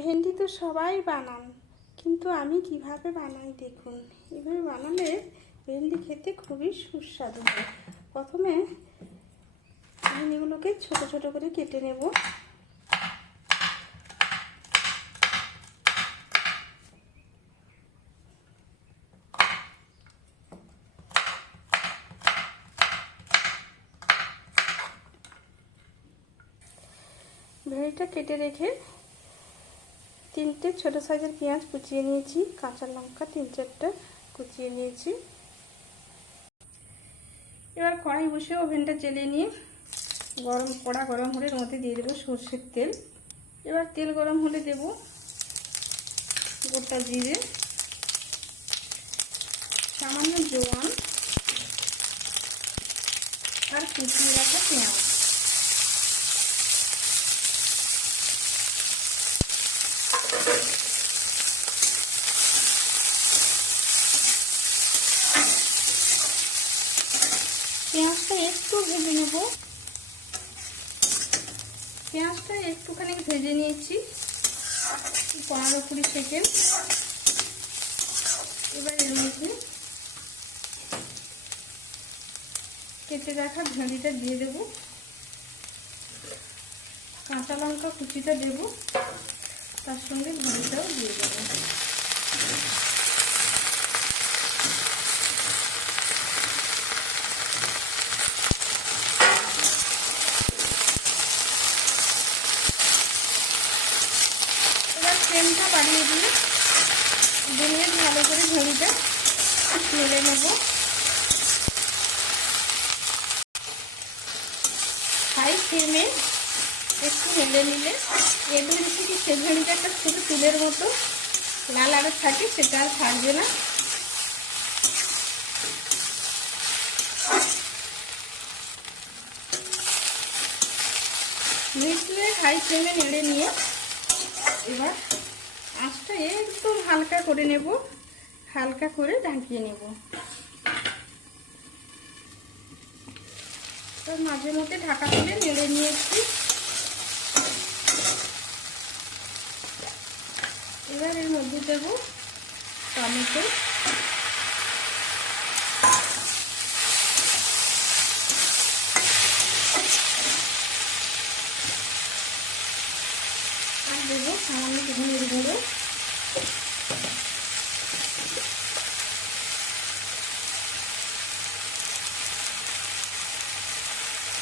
ভেন্ডি তো সবাই বানান, কিন্তু আমি কীভাবে বানাই দেখুন। এভাবে বানালে ভেন্ডি খেতে খুবই সুস্বাদু হয়। প্রথমে ভেন্ডিগুলোকে ছোট ছোট করে কেটে নেব। ভেন্ডিটা কেটে রেখে তিনটে, ছোট সাইজের পেঁয়াজ কুচিয়ে নিয়েছি, কাঁচা লঙ্কা তিন চারটে কুচিয়ে নিয়েছি। এবার কড়াই বসে ওভেনটা জেলে নিয়ে গরম, কড়া গরম হলে এর মধ্যে দিয়ে দেবো সর্ষের তেল। এবার তেল গরম হলে দেব গোটা জিরে, সামান্য জোয়ান আর কুচিয়ে রাখা পেঁয়াজ। পেঁয়াজটা একটু ভেজে নেব। পেঁয়াজটা একটুখানি ভেজে নিয়েছি পনেরো কুড়ি সেকেন্ড। এবার এর কেটে রাখা ভেঁড়িটা দিয়ে দেব। কাঁচা লঙ্কা কুচিটা দেব, তার সঙ্গে ভেঁড়িটাও দিয়ে দেবো এবার ফ্লেমটা বাড়িয়ে দিয়ে দু ভালো করে ঝড়িটা নেড়ে নেব। হাই ফ্লেমে একটু নেড়ে নিলে এগুলো কি সে ঝড়িটা একটা ছোটো চুলের মতো, লাল আরও থাকে, সেটা আর থাকবে না। মিশিয়ে হাই ফ্লেমে নেড়ে নিয়ে এবার আঁচটা একদম হালকা করে নেব। হালকা করে ঢাকিয়ে নেব। তার মাঝে মধ্যে ঢাকা তুলে নেড়ে নিয়েছি এবার এর মধ্যে দেব টমেটো আর দেবো সামান্য ধনের গুঁড়ো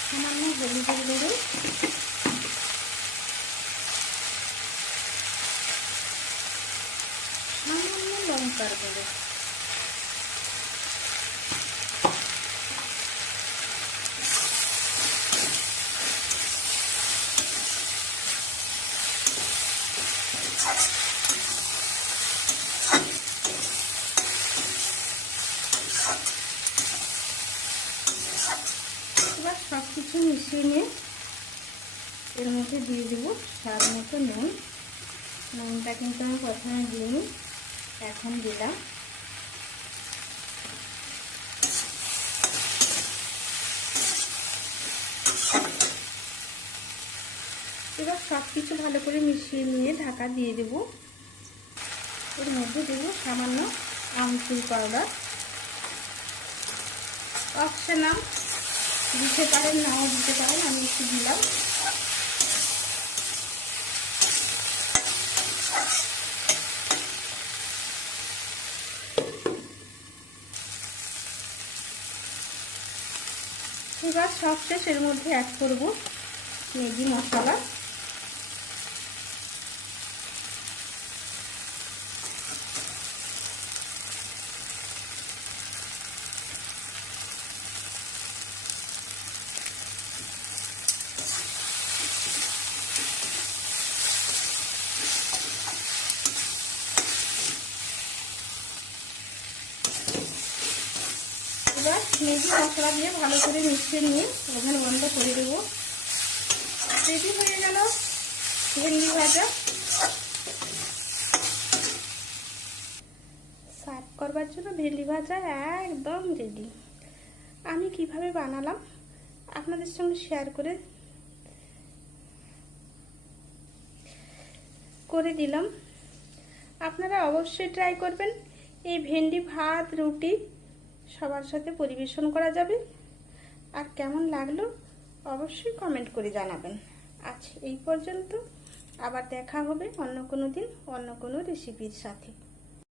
সামান্য হলুদের গুঁড়ো সামান্য লঙ্কার গুঁড়ো এবার সব কিছু মিশিয়ে নিয়ে এর মধ্যে দিয়ে দেবো স্বাদ মতো নুন। নুনটা কিন্তু আমি প্রথমে দিইনি এখন দিলাম। এবার সব কিছু ভালো করে মিশিয়ে নিয়ে ঢাকা দিয়ে দেবো। এর মধ্যে দেবো সামান্য আমচুর পাউডার। অপশনাল দিতে পারেন, নাও দিতে পারেন, আমি একটু দিলাম। এবার সব শেষ, এর মধ্যে অ্যাড করব। মেগি মশলা। ম্যাগি মশলা দিয়ে ভালো করে মিশিয়ে নিয়ে ওভেন বন্ধ করে দেবো। রেডি হয়ে গেল ভেন্ডি ভাজা। সার্ভ করবার জন্য ভেন্ডি ভাজা একদম রেডি আমি কীভাবে বানালাম আপনাদের সঙ্গে শেয়ার করে করে দিলাম। আপনারা অবশ্যই ট্রাই করবেন এই ভেন্ডি ভাত, রুটি সবার সাথে পরিবেশন করা যাবে। আর কেমন লাগল অবশ্যই কমেন্ট করে জানাবেন। আচ্ছা এই পর্যন্ত। আবার দেখা হবে অন্য কোনো দিন, অন্য কোনো রেসিপির সাথে।